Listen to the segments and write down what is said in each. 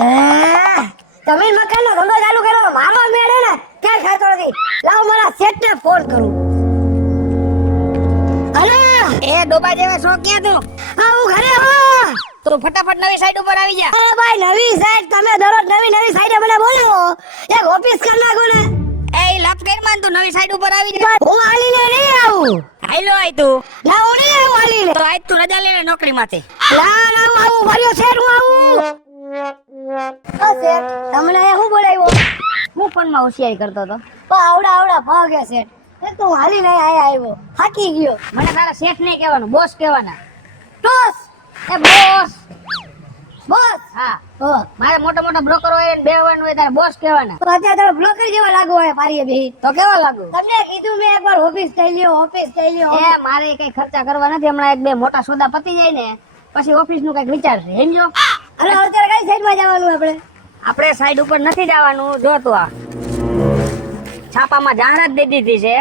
તમે મકાનનો ધંધો ચાલુ કરો, મારો મેળે ને ક્યાં ખાતો નથી. લાવ મારા શેઠને ફોન કરું. અરે એ ડોબા જેવા શો ક્યાં તું? હા હું ઘરે હું. તો ફટાફટ નવી સાઈડ ઉપર આવી જા. અરે ભાઈ નવી સાઈડ તમે દરરોજ નવી સાઈડે મને બોલાવો. એક ઓફિસ કરી નાખો ને. એ લપ કેર માન તું નવી સાઈડ ઉપર આવી જા. હું હાલીને નહીં આવું. હાલો આય તું. ના હું નહીં આવું હાલીને. તો આજ તું રજા લે નોકરીમાંથી. ના હું આવું ભર્યો શેઠ હું આવું. શેઠ તમને અહીંયા શું બોલાવ્યો? હું ફોનમાં હોશિયારી કરતો હતો. આવડા ભાગ્યા શેઠ. તું હાલી નહીં આયા આવ્યો, થાકી ગયો. મને તારા શેઠ નહીં કહેવાનું, બોસ કહેવાના. ટોસ એ બોસ. બોસ. હા હો મારે મોટા મોટા બ્રોકર હોય ને બેવાનું હોય તારે બોસ કહેવાના. તો અત્યારે તમે બ્રોકર જેવા લાગો હોય પારીએ બેહી. તો કેવા લાગુ? તમને કીધું મેં એકવાર ઓફિસ થઈ લ્યો. એ મારે કઈ ખર્ચા કરવા નથી. હમણાં એક બે મોટા સોદા પતી જાય ને પછી ઓફિસ નું કઈક વિચાર છે, સમજો. અને અત્યારે કઈ સાઈડ માં જવાનું આપણે? આપણે સાઈડ ઉપર નથી જવાનું. જો તું આ છાપામાં જાહેરાત દઈ દીધી છે,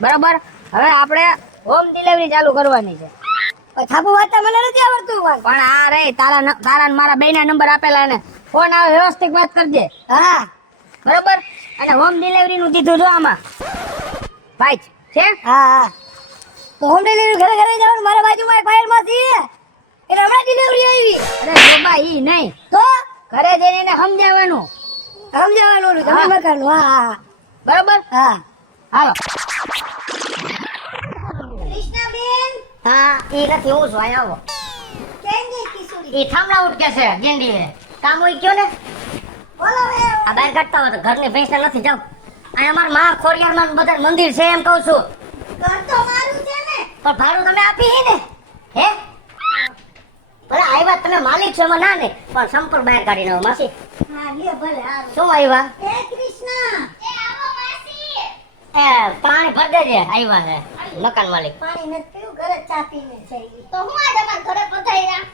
બરાબર. હવે આપણે હોમ ડિલિવરી ચાલુ કરવાની છે. છાપું વાંચતા મને નથી આવડતું. પણ આ રે તારા ને મારા બેના નંબર આપેલા ને ફોન આવે વ્યવસ્થિત વાત કરજે, હા બરાબર. અને હોમ ડિલિવરી નું દીધું જો આમાં ભાઈ છે. હા તો હોમ ડિલિવરી ઘરે જવાનું. મારા બાજુમાં એક ફાઇલ માંથી એટલે હમણાં ડિલિવરી આવી. અરે બાબા ઈ નહીં, તો ઘરે જઈને એને સમજાવવાનું. સમજાવવાનું તમે મકાનનું. હા બરાબર. હા હાલો. કૃષ્ણાબેન હા ઈ નથી, હું છું. આવો કેમ ગઈ કિશોરી? ઈ થાંભલા ઉઠકે છે ગેંડી હે. કામ હોય કયો ને બોલો હવે. આ બહાર કાઢતા હોય તો ઘરની ભેંસને નથી જાવ. આ અમાર માં ખોડિયારમાં બધા મંદિર છે એમ કહું છું. ઘર તો મારું છે ને. પણ ભાડું તમે આપી હે ને? હે ભલે આવ્યા તમે માલિક છો એમાં ના ને, પણ સંપર્ક બહાર કાઢીને આવો માસી. હા લે ભલે. હારું. શું આવ્યા? એ કૃષ્ણા એ આવો માસી. એ પાણી ભર દેજે. આવ્યા હે મકાન માલિક. પાણી નથી પીવું, ઘરે ચા પીને જઈ. તો હું આ તમારા ઘરે પધાર્યા?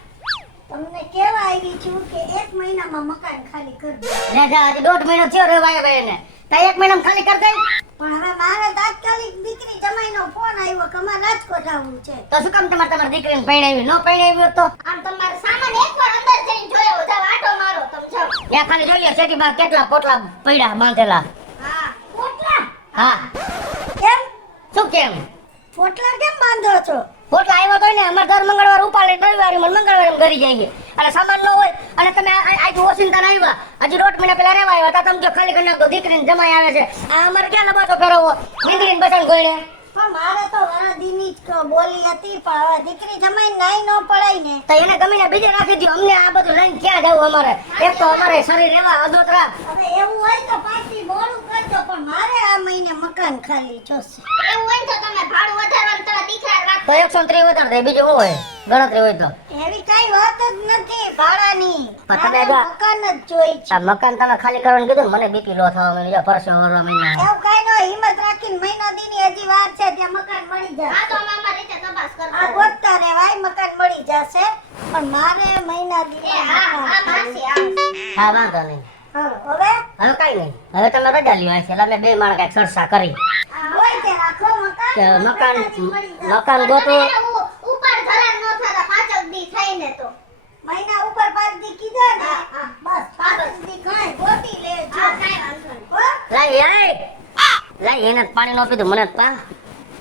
તમને કેવા આવી છું કે 1 મહિનામાં મકાન ખાલી કરી દો. લે જા હજી 1.5 મહિનો થયો રે ભાઈ ભાઈ ને. તા 1 મહિનામાં ખાલી કરી દે. પણ હવે મારે તાત્કાલિક દીકરી જમાઈનો ફોન આવ્યો કે અમારે રાજકોટ આવવું છે. તો શું કામ તમારી દીકરીને પરણાવી? નો પરણાવી હોત તો આમ તમારો સામાન એકવાર અંદર જઈને જોયો, જાવ આટો મારો તમે જાવ. ત્યાં ખાલી જોઈ લે શેઠી બા કેટલા પોટલા પડ્યા બાંધેલા. હા પોટલા. હા કેમ શું કેમ? પોટલા કેમ બાંધો છો? પોટલા આવ્યો તો ને અમારે દર મંગળવાર ઉપાડે, રવિવારે મને મંગળવારે એમ ઘરી જાય. અને સામાન ન હોય અને તમે આજુ ઓસિંતા આવ્યા, હજી 1.5 મહિના પહેલા રહેવા આવ્યા તા, તમે જો ખાલી કરી નાખો દીકરીને જમાઈ આવે છે. આ અમારે ક્યાં લબાતો ફેરવવો? દીકરીને બસણ ગોળે. પણ મારે તો વરાદીની જ બોલી હતી, પણ હવે દીકરી જમાઈ નાઈ ન પડાય ને. તો એને ગમીને બીજે રાખી દો. અમને આ બધું લઈને ક્યાં જવું અમારે? એક તો અમારે શરીર એવા અધોતરા. હવે એવું હોય તો પાછી મોડું કરજો, પણ મારે આ મહિને મકાન ખાલી જોશે. એવું હોય તો તમે ભાડું વધારવાનું તમારા દીકરા રાખ. તો 130 વધારે દે, બીજું શું હોય? ગણતરી હોય તો એવી કઈ વાત જ નથી ભાડાની. પણ તમે મારે જો- મકાન જ જોઈ છે. આ મકાન તમે ખાલી કરવાનું કીધું ને, મને બીપી લો થવા માંડ્યો, પરસેવો વળવા માંડ્યો. એવું કઈ નો હિંમત રાખીને મહિનો દીની હજી વાર છે, ત્યાં મકાન મળી જશે. આ તો અમે અમારી રીતે તપાસ આ કરતા. ગોતતા રહેવાય, મકાન મળી જશે. પણ મારે મહિના એ દીની હા હા માસી આ. હા વાંધો નહીં. હવે હવે કઈ નહીં, હવે તમે રજા લ્યો છે એટલે અમે બે માણસ કઈક ચર્ચા કરી હોય તે રાખો મકાન. કે મકાન મળી જશે. મકાન ગોતો. ઉપર ધરાર ન થતા 5 દી થઈને તો. મહિના ઉપર 5 દી કીધા ને, બસ 5 દી કાંઈ ગોતી લેજો. હા કાઈ વાંધો નહીં. હો? લાઈ એને પાણી નો પીધું મને જ પા.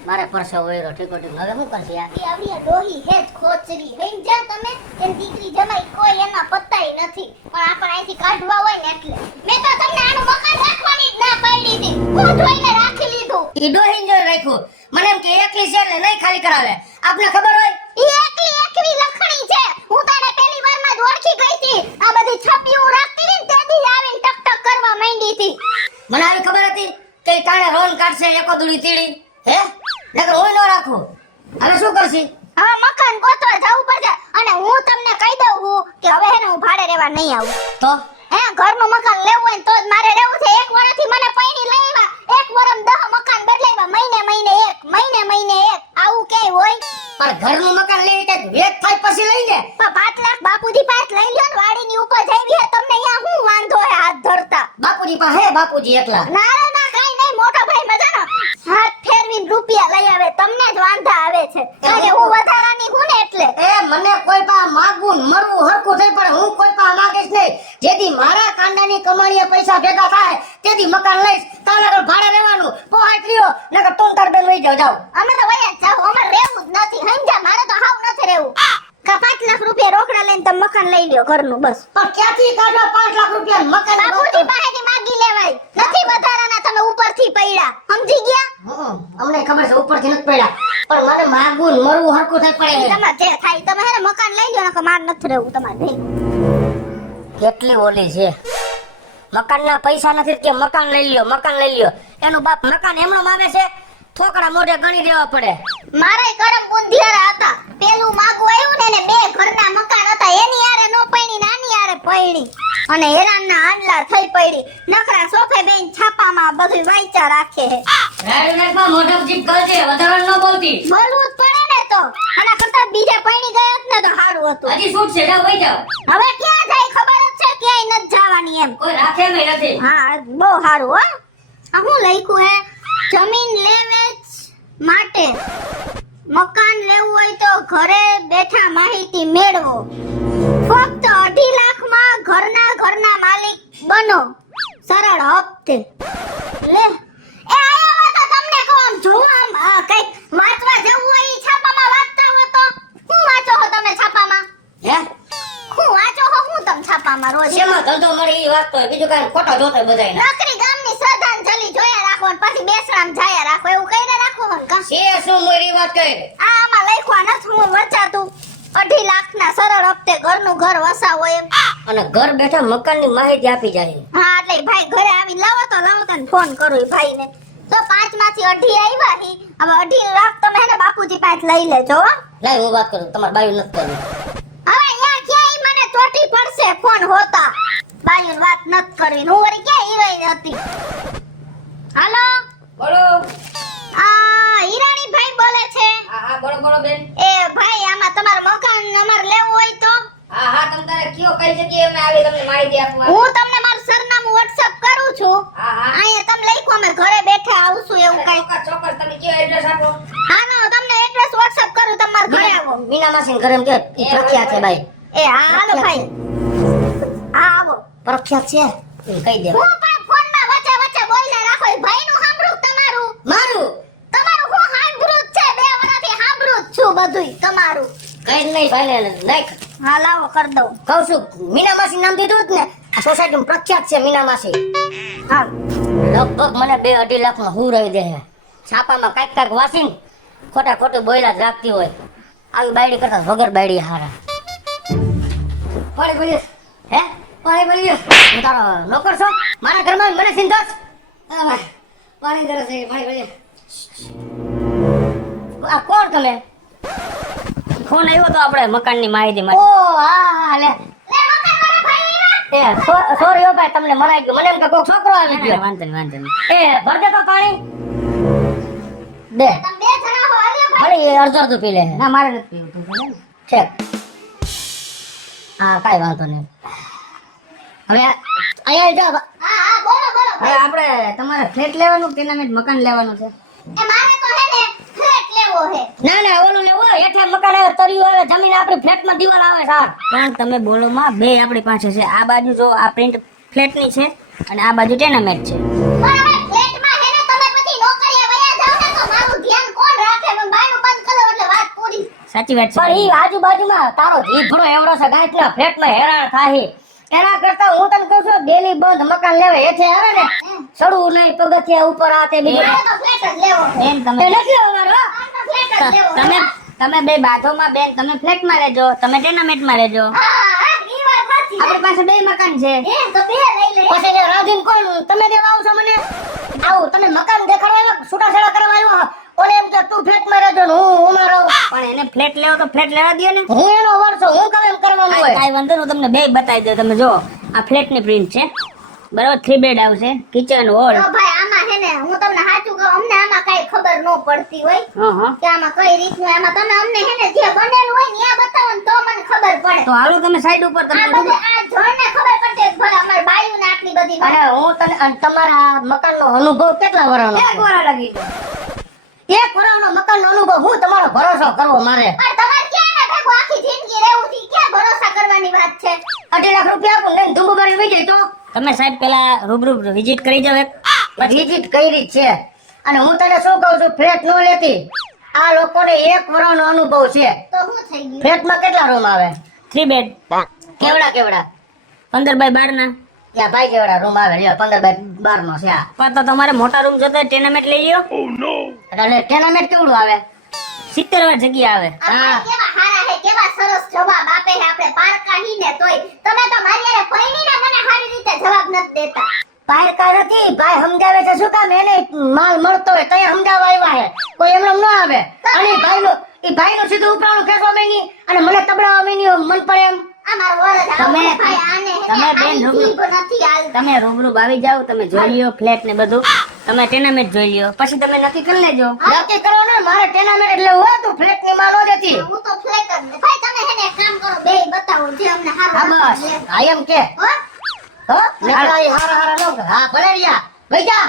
મારે પરસેવો વળ્યો ઠીકો ઠીક. હવે શું કરશે યાર? એ આવડી ડોહી હેજ ખોચરી હઈ જા તમે. એની દીકરી જમાઈ કોઈ એના પત્તાય નથી, પણ આપણે અહીંથી કાઢવા હોય ને એટલે મેં તો તમને આનું મકાન રાખવાની જ ના પાડી હતી. હું જોઈને રાખી લીધું. ઈ ડોહીને જોઈ રાખ્યું. મને એમ કે એકલી છે એટલે નહીં ખાલી કરાવે. આપને ખબર હોય ઈ એકલી એકવી લખણી છે. હું તારે પહેલી વારમાં જ ઓળખી ગઈ હતી. આ બધી છપ્પીઓ રાખતી હતી ને તેથી આવીને ટક ટક કરવા માંડી હતી. મને આવી ખબર હતી કે ઈ ટાણે રોન કાઢશે એકો દુડી તીડી. હે નકર હું ન રાખું. હવે શું કરશી? હવે મકાન ગોતવા જવું પડશે. અને હું તમને કહી દઉં છું કે હવે હે ને હું ભાડે રહેવા નહીં આવું. તો હે ઘરનું મકાન લેવું હોય ને તો જ મારે રહેવું છે. 1 વર્ષથી મને પૈણી લઈ આવ્યા. 1 વર્ષમાં 10 મકાન બદલાવ્યા. મહિને એક આવું કે હોય? પણ ઘરનું મકાન લઈ કે વેચ થાય પછી લઈ લે. પણ 5 લાખ બાપુજી પાસ લઈ લ્યો ને. વાડીની ઉપજ આવી હે. તમને અહીંયા શું વાંધો હે હાથ ધરતા? બાપુજી પાસે હે બાપુજી એકલા. ના રે ના કાઈ નહીં. મોટો ભાઈ મજાનો હાથ ફેરવીને રૂપિયા લઈ આવે. તમને જ વાંધા આવે છે. કારણ કે હું વધારાની હું ને એટલે. એ મને કોઈ પા માગવું ને મરવું હરખું થઈ પડે. હું કોઈ પા માગીશ નહીં. જેથી મારા કાંડાની કમાણીએ પૈસા ભેગા થાય તેથી મકાન લઈશ. તારે આગળ ભાડે રહેવાનું પોહાય કર્યો નકર તું તાર બેન વઈ જાવ. અમે તો વયા જ જાવ, અમારે રહેવું જ નથી. સમજ્યા? મારે તો હાવ નથી રહેવું. કા 5 લાખ રૂપિયા રોકડા લઈને તમે મકાન લઈ લ્યો ઘરનું બસ. પણ ક્યાંથી કાઢવા 5 લાખ રૂપિયા મકાન? બાપુજી પાસેથી માગી લેવાય. નથી વધારાના, તમે ઉપરથી પડ્યા. સમજી ગયા? અમને ખબર છે ઉપરથી નથી પડ્યા, પણ મને માગવું ને મરવું હરખું થઈ પડે. તમારે જે થાય તમે હેને મકાન લઈ લ્યો, નકર માર નથી રહેવું તમારે ભઈ. કેટલી ઓલી છે, મકાનના પૈસા નથી કે મકાન લઈ લ્યો મકાન લઈ લ્યો. એનો બાપ મકાન એમનો માગે છે, થોકડા મોઢે ગણી દેવા પડે. મારે કરમ બુંધિયારા હતા. પેલું માગું આવ્યું ને, એને 2 ઘરના મકાન હતા. એની આરે નો પૈણી, નાની આરે પૈણી અને હેરાનના હાંડલા થઈ પડી. નખરા સોફે બેન છાપામાં બધું વાંચા રાખે છે. રાડુનાથમાં મોઢા જીપ ગળજે, વધારે ન બોલતી. બોલવું જ પડે ને તો. આના કરતા બીજા પૈણી ગયા જ ને તો સારું હતું. હજી છૂટ છે, જાવ વઈ જાવ. હવે ક્યાં જાય ખબર જ છે, ક્યાંય નથી જવાની એમ. કોઈ રાખે નહીં નથી. હા બહુ સારું હો. આ હું લખ્યું હે, જમીન લે વેચ માટે મકાન લેવું હોય તો ઘરે બેઠા માહિતી મેળવો. ફક્ત 2.5 લાખમાં ઘરના માલિક બનો, સરળ હપ્તે. લે એ આયા તો તમને કહું, આમ જોવો, આમ કઈક વાંચવા જવું હોય ઈ છાપામાં વાંચતા હો તો. શું વાંચો છો તમે છાપામાં? હે શું વાંચો છો હું તમે છાપામાં રોજ? શેમાં ધંધો મળે ઈ વાત તો હોય, બીજું કાંઈ ખોટા જોતો બધાય ના. નકરી ગામની શ્રદ્ધાંજલિ જોયા રાખો ને પછી બેસરામ જાયા રાખો, એવું કઈને રાખો ને કા? છે શું મોરી વાત કરી? આ આમાં લખ્યા નથી હું વચાતું. 2.5 લાખના સરળ હપ્તે ઘરનું ઘર વસાવો એમ. અને ઘર બેઠા મકાનની માહિતી આપી જાય. હા એટલે ભાઈ ઘરે આવી લાવો તો ને ફોન કરો ઈ ભાઈને. તો 5 માંથી 2.5 આવ્યા હી. હવે 2.5 લાખ તમે હેને બાપુજી પાસે લઈ લેજો હો. લાય હું વાત કરું, તમારે બાયું નથી કરવી. હવે અહીંયા ક્યાં ઈ મને ચોટી પડશે ફોન હોતા. બાયુન વાત નથી કરવી. હું વળી ક્યાં હિરોઈન હતી. હાલો બોલો. આ હિરાણી ભાઈ બોલે છે. હા બોલો બોલો બેન. એ ભાઈ આમાં તમારું મકાન અમારે લેવું હોય તો હા તમે તારે કયો કહી શકીએ અમે આવી તમને માહિતી આપવા. હું તમને મારું સરનામું WhatsApp કરું છું. હા અહીંયા તમે લખો, અમે ઘરે બેઠા આવશું એવું કઈ. ચોક્કસ તમે કયો એડ્રેસ આપો. હા ના તમને એડ્રેસ WhatsApp કરું, તમારે ઘરે આવો. મીના માસી ઘરે એમ કે ઈ પ્રખ્યાત છે ભાઈ. એ હા હાલો ભાઈ. હા આવો. પ્રખ્યાત છે એ કહી દે. હું પણ ફોનમાં વચ્ચે બોલ્યા રાખો. એ ભાઈનું સાંભળું તમારું. મારું તમારું હું સાંભળું જ છે, 2 વર્ષથી સાંભળું જ છું બધુંય તમારું. કઈ નહીં ભાઈ ને નાખ. હા લાવો કર દઉં. કહું છું મીના માસી નામ દીધું જ ને, આ સોસાયટીમાં પ્રખ્યાત છે મીના માસી. હા લગભગ મને 2-2.5 લાખમાં હું રહી દે. છાપામાં કાંઈક વાસીને ખોટું બોયલા જ રાખતી હોય. આવી બાયડી કરતા વગર બાયડી હારા. પાણી બોલ્યો હે પાણી બોલ્યો. હું તારો નોકર છો? મારા ઘરમાં મને સિંધોસ પાણી કરે છે. પાણી બોલ્યો. આ કોણ તમે? ફોન આવ્યો તો આપણે મકાનની માહિતી માટે. ઓ હા લે એ સોરી હો ભાઈ, તમને મરાઈ ગયું. મને એમ કે કોક છોકરો આવી ગયો. વાંધો નહીં એ ભર દે તો પાણી દે. તમે 2 જણા હો. અરે ભલે એ અડધો પી લે. ના મારે નથી પીવું. છે હા કાઈ વાંધો નહીં. હવે અહીંયા જો હા બોલો હવે આપણે તમારે ફ્લેટ લેવાનું કે તેના મકાન લેવાનું છે? એ મારે તો હે ને ફ્લેટ લેવો હે. ના ઓલું લેવો. એટલે મકાન આવે, તરિયું આવે, જમીન આપણી ફ્લેટમાં દિવાલ આવે સાર. પણ તમે બોલો માં, બે આપણી પાસે છે. આ બાજુ જો આ પ્રિન્ટ ફ્લેટની છે અને આ બાજુ ટેનામેન્ટ છે. પણ હવે ફ્લેટમાં હે ને તમે પછી નોકરીએ વયા જાવ ને તો મારું ધ્યાન કોણ રાખે? હું બાયનું બંધ કરો એટલે વાત પૂરી. સાચી વાત છે. પણ ઈ આજુબાજુમાં તારો જીભડો એવડો છે, ગાંઠના ફ્લેટમાં હેરાન થાય. એના કરતા હું તને કહું છું ડેલી બંધ મકાન લેવે. એઠે આવે ને ચડવું નહીં, પગથિયા ઉપર આ તે બીજું. મારે તો ફ્લેટ જ લેવો છે. બેન તમે નથી લેવાનો. મારે તો ફ્લેટ જ લેવો છે. તમે બે બાજુમાં બેન, તમે ફ્લેટમાં રહેજો, તમે ટેનામેન્ટમાં રહેજો. હા ઈ વાત સાચી છે. આપણી પાસે બે મકાન છે. એ તો બે લઈ લે. પછી જે રાધીન કોણ તમે દેવા આવશો મને? આવું તમે મકાન દેખાડવા આવ્યો, છૂટાછેડા કરવા આવ્યો. ઓલે એમ કે તું ફ્લેટમાં રહેજો ને હું ઉમાં રહું. પણ એને ફ્લેટ લેવો તો ફ્લેટ લેવા દો ને. હું એનો વર્ષો હું કામ એમ કરવાનું હોય? કાઈ વાંધો નહીં, તમને બે બતાવી દઉં. તમે જો આ ફ્લેટની પ્રિન્ટ છે બરાબર. 3 બેડ આવશે, કિચન હોલ. તો ભાઈ આમાં હે ને હું તમને સાચું કહું, અમને આમાં કઈ ખબર ન પડતી હોય કે આમાં કઈ રીતનું. આમાં તમે અમને હે ને જે બનેલું હોય ને ત્યાં બતાવો ને તો મને ખબર પડે. તો હાલો તમે સાઈડ ઉપર આ બધે આ જોઈને ખબર પડશે કે ભલે અમાર બાયું ને આટલી બધી અને હું તને અને તમારા મકાનનો અનુભવ કેટલા વર્ષનો? 1 વર્ષ લાગી ગયો. 1 વર્ષનો મકાનનો અનુભવ હું તમારો ભરોસો કરવો મારે? પણ તમારે ક્યાં ને ભેગો આખી જિંદગી રહેવું થી ક્યાં ભરોસા કરવાની વાત છે? 2.5 લાખ રૂપિયા આપું ને ધૂમ ભરી વઈ જાય તો તમે સાહેબ પેલા રૂબરૂ વિઝિટ કરી જાવ એક. વિઝિટ કરી છે. અને હું તને શું કહું છું, ફ્લેટ નો લેતી. આ લોકોને 1 વર્ષનો અનુભવ છે. તો શું થઈ ગયું? ફ્લેટમાં કેટલા રૂમ આવે? 3 બેડ, કેવડા 15 બાય 12 ના. યા ભાઈ કેવડા રૂમ આવે? લ્યો 15 બાય 12 નો છે આ. પણ તો તમારે મોટા રૂમ જોતા ટેનામેન્ટ લઈ લ્યો. એટલે ટેનામેન્ટ કેવડું આવે? 70 વાર જગ્યા આવે. આપણે કેવા હારા હે, કેવા સરસ જવાબ આપે હે. આપણે પારકા હી ને તોય તમે તો મારી હારે પૈણીને મને સારી રીતે જવાબ નથી દેતા. પારકા નથી, ભાઈ સમજાવે છે. શું કામ? એને માલ મળતો હોય ત્યાં સમજાવવા આવ્યા હે. કોઈ એમનો ન આવે. અને ભાઈનું સીધું ઉપરાણું ખેંચવા માંડી અને મને તબડાવવા માંડી. મન પડે એમ. આ મારો વરદ તમે- આવો ભાઈ આને હે ને તમે બેન આની રૂબરૂ- જીભ નથી હાલતી. તમે રૂબરૂ આવી જાવ, તમે જોઈ લ્યો ફ્લેટ ને બધું. તમે ટેનામેન્ટ જોઈ લ્યો, પછી તમે નક્કી કરી લેજો. નક્કી કરવાનું ને, મારે ટેનામેન્ટ એટલે હું તું ફ્લેટ ની માં ન જતી. હું તો ફ્લેટ જ ને. ભાઈ તમે હે ને એક કામ કરો, બેય બતાવો જે અમને હા સારું બસ લાગે. હા એમ કે હો? હો નીકળા ઈ હારા નો કર. હા ભલે રહ્યા ભાઈ જા.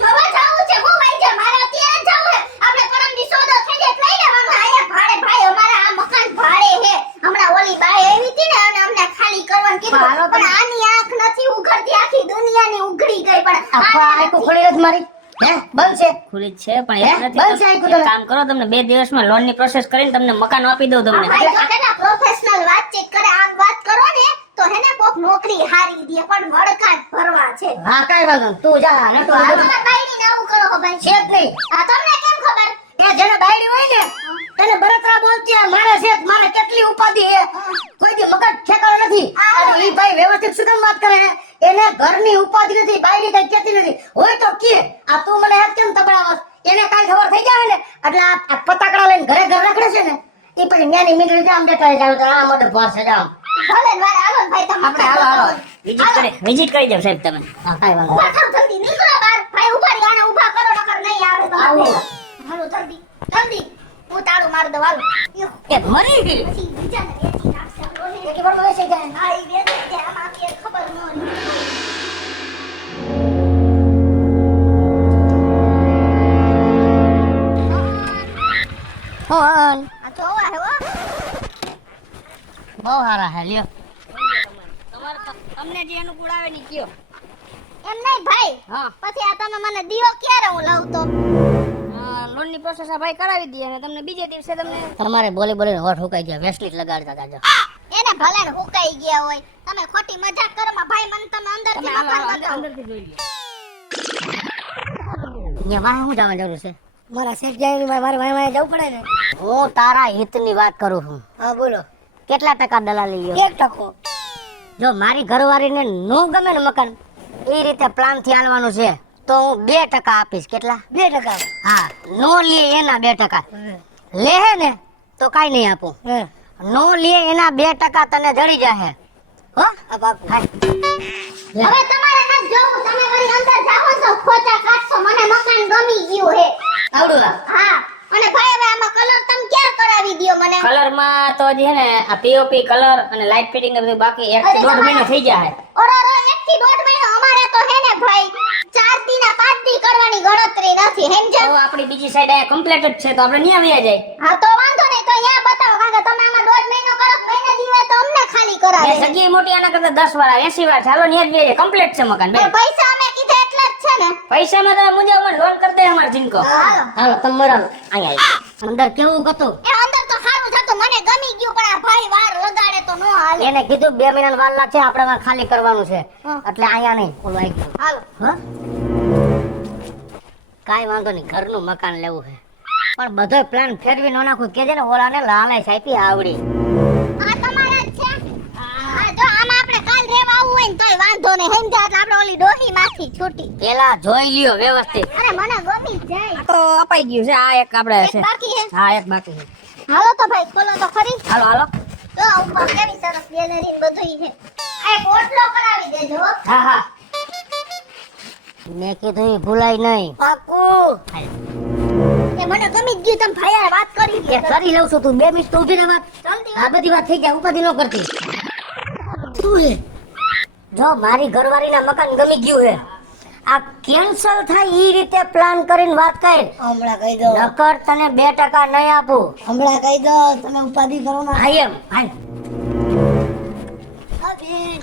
જોવા જાવું છે હું ભાઈ જા, મારે અત્યારે જ જાવું છે. આપણે પરમદી સોદો થઈ જાય એટલે લઈ લેવાનો. આયા ભાડે ભાઈ અમારા આ મકાન ભાડે છે. હમણાં ઓલી બાઈ આવી હતી ને અને અમને ખાલી કરવાનું કીધું. હાલો તમે- પણ આની આંખ નથી ઉઘડતી, આખી દુનિયાની ઉઘડી ગઈ. પણ આખો આખું ખોલી નથી મારી. હે બંધ છે. ખુલ્લી જ છે પણ એક હે? નથી. બસ આયખું એક તમે. કામ કરો, તમને 2 દિવસમાં લોન ની પ્રોસેસ કરીને તમને મકાન આપી દઉં આ તમને. ભાઈ જો કેટલા પ્રોફેશનલ વાતચીત કરે. આમ વાત કરો ને તો હેને કોક નોકરી હારી દે, પણ વળકા જ ભરવા છે. હા કાઈ વાંધો નહીં. તું જા ને તો આ બધું તમારા બાઈની આવું કરો હો ભાઈ. છે જ નહીં. આ તમને કેમ ખબર? એ જેને બાયડી હોય ને એને બળતરા બોલતી હોય. મારે છે જ, મારે કેટલી ઉપાધિ હે. કોઈ દી મગજ ઠેકાણો નથી. અને ઈ ભાઈ વ્યવસ્થિત શું કામ વાત કરે છે? એને ઘરની ઉપાધિ નથી, બાયડી કઈ કહેતી નથી. હોય તો કે આ તું મને હેત કેમ તબડાવસ? એને કાલ ખબર થઈ જાય ને એટલે આ પતાકડા લઈને ઘરે ઘર રખડે છે ને ઈ પછી ન્યાની મીંડળી જામ દેખાય જાય તો આ મોઢે ભરશે જામ. ભલે ને વારે હાલો ને ભાઈ તમે. આપણે હાલો. વિઝિટ કરી જાવ સાહેબ તમે. હા કાઈ વાંધો ઉભા થાવ જલ્દી, નીકળો બહાર. ભાઈ ઉભા રહી, આને ઉભા કરો નકર નહીં આવે તો. આવો. હાલો જલ્દી જલ્દી. હું તાળું મારી દઉં હાલો. યો, કે મરી ગઈ. પછી બીજાને વેચી નાખશે આ ડોહી. એટલી વાર બેસી જાય. હા, ઈ વેચે છે, આમાં કે ખબર ન રહી. હોન આ જોવા હે હો. બહુ સારા હે લ્યો. તમને જે અનુકૂળ આવે ની કયો. એમ નહીં ભાઈ. હા, પછી આ તમે મને દીવો ક્યારે હું લઉં તો? લોન ની પ્રોસેસ આ ભાઈ કરાવી દે અને તમને બીજે દિવસે તમને તમારે બોલી બોલીને હોઠ હુકાઈ ગયા. વેસ્ટલીટ લગાડતા જાજો. એને ભલે ને હુકાઈ ગયા હોય. તમે ખોટી મજાક કરો માં ભાઈ. મને તમે અંદરથી તમે મકાન બતાવો. અંદરથી જોઈ લ્યો. અહીંયા વાહ હું જવા જરૂર છે? મારા શેઠ જાય મારે વાય જવું પડે ને. હું તારા હિતની વાત કરું છું. હા બોલો. કેટલા ટકા દલાલી લ્યો? 1%. જો મારી ઘરવાળીને નો ગમે ને મકાન એ રીતે પ્લાન થી હાલવાનું છે તો હું 2% આપીશ. કેટલા? 2%. હા, નો લે એના 2%. લે હે ને તો કાઈ નહીં આપું. હા નો લે એના 2% તને જડી જાહે. હો આ પાકું. હાય. લે. હવે તમારે નથી જોવું. તમે વળી અંદર જાઓ તો ખોટા કાઢશો. મને મકાન ગમી ગયું હે. આવડું લા. હા. અને ભાઈ હવે આમાં કલર તમે ક્યારે કરાવી દ્યો મને? કલર માં તો હજી હે ને આ પીઓપી કલર અને લાઇટ ફિટિંગ બધું બાકી 1 થી 1.5 મહિનો થઈ જાય. ઓરો 1 થી 1.5 મહિનો. અમારે તો હે ને ભાઈ 4 દી ના 5 દી કરવાની ગણતરી નથી. સમજ્યા? તો આપણી બીજી સાઈડ આ કમ્પ્લીટ જ છે તો આપણે ન્યા વ્યા જાય. હા તો વાંધો નહીં. તો અહીંયા બતાવો. કારણ કે તમે આમાં 1.5 મહિનો કરો તો મહિના દીવે તો અમને ખાલી એ કરાવે. જગ્યા મોટી આના કરતા 10 વાર 80 વાર ચાલો ન્યા જ વ્યા જાય. કમ્પ્લીટ છે મકાન પણ બેન. પૈસા અમે કીધા એટલા જ છે ને. પૈસામાં તમે મુંજાવમાં લોન કરી દે અમાર જીનકો. હાલો. હાલો તમે મરાલો. અહીંયા અંદર કેવું હતું? એ અંદર તો સારું થતું. મને ગમી ગયું. પણ આ ભાઈ વાર લગાડે તો નો હાલે. એને કીધું 2 મહિના વાર લાગશે આપણે વાર ખાલી કરવાનું છે એટલે અહીંયા નહીં ઓલું આવી ગયું. હાલો. હા કાઈ વાંધો નહીં. ઘરનું મકાન લેવું છે પણ બધો પ્લાન ફેરવી નો નાખું કે ને ઓલાને લાલાઈ સાઈપી આવડી. આ તમારા જ છે? હા જો આમાં આપણે કાલ રેવા આવવું હોય ને તોય વાંધો નહીં. સમજ્યા? એટલે આપણે ઓલી ડોહી માંથી છૂટી. પેલા જોઈ લ્યો વ્યવસ્થિત. અરે મને ગમી જ જાય. તો અપાઈ ગયું છે આ એક આપણે એક છે. બાકી છે. હા એક બાકી છે. હાલો તો ભાઈ ખોલો તો ખરી. હાલો હાલો. તો આ ઉપર કેવી સરસ ગેલેરી ને બધુંય છે. આ એક ઓટલો કરાવી દેજો હો. હા હા. મેં કીધું ઈ ભૂલાય નહીં. પાકું. એ મને ગમી જ ગયું. તમે ભાઈ હારે વાત કરી એ કરી લઉં છું. તું 2 મિનિટ તો ઊભી રહે. વાત જલ્દી આ બધી વાત થઈ જાય. ઉપાધિ ન કરતી. શું છે? જો મારી ઘરવાળીના મકાન ગમી ગયું છે. આ કેન્સલ થાય ઈ રીતે પ્લાન કરીને વાત કર. હમણાં કહી દો, નકર તને 2% નહીં આપું. હમણાં કહી દો, તમે ઉપાધિ કરો ના. આઈ એમ હાલ. હા બેન,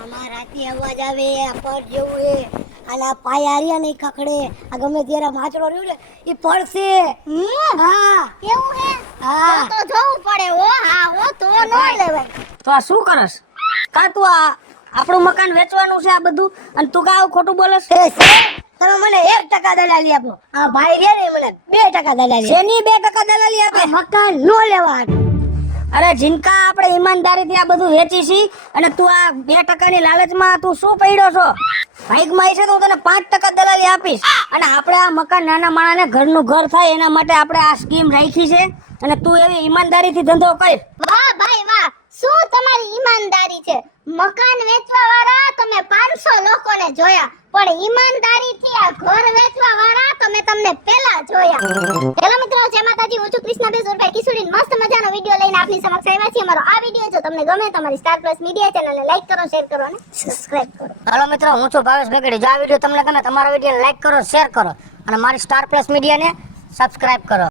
આમાં રાતે અવાજ આવે, આ પડ જેવું હે, અને આ પાય હાર્યા નહીં ખખડે, આ ગમે ત્યારે માછડો રહ્યો ને એ પડશે. હા એવું હે હા તો જોવું પડે હો. હા હો, તો ન લેવાય. તો આ શું કરસ? કા તું આ આપણું મકાન વેચવાનું છે આ બધું, અને તું કા આવું ખોટું બોલસ? એ સાહેબ, તમે મને 1% દલાલી આપો. આ ભાઈ રે ને મને 2% દલાલી. શેની 2% દલાલી આપે? આ મકાન નો લેવા. અરે જીનકા, આપણે ઈમાનદારીથી આ બધું વેચી છી, અને તું આ 2% ની લાલચમાં તું શું પડ્યો છો? ભાગમાં છે તો હું તને 5% દલાલી આપીશ. અને આપણે આ મકાન નાના માણાને ઘરનું ઘર થાય એના માટે આપણે આ સ્કીમ રાખી છે, અને તું એવી ઈમાનદારીથી ધંધો કર. વાહ ભાઈ વાહ, શું તમારી ઈમાનદારી છે. મકાન વેચવા વાળા તમે 500 લોકોને જોયા, પણ ઈમાનદારીથી આ ઘર વેચવા વાળા તમે તમને પહેલા જોયા. હેલો મિત્રો, જય માતાજી. હું છું કૃષ્ણાબેન સુરભાઈ કિશોરી. મસ્ત મજાનો વિડિયો લઈને આપની સમક્ષ આવ્યા છીએ. અમારો આ વિડિયો જો તમને ગમે તો અમારી સ્ટાર પ્લસ મીડિયા ચેનલને લાઈક કરો, શેર કરો અને સબસ્ક્રાઇબ કરો. હાલો મિત્રો, હું છું ભાવેશ ભેગડી. જો આ વિડીયો તમને ગમે તમારો વિડીયો લાઈક કરો, શેર કરો, અને મારી સ્ટાર પ્લસ મીડિયાને સબસ્ક્રાઇબ કરો.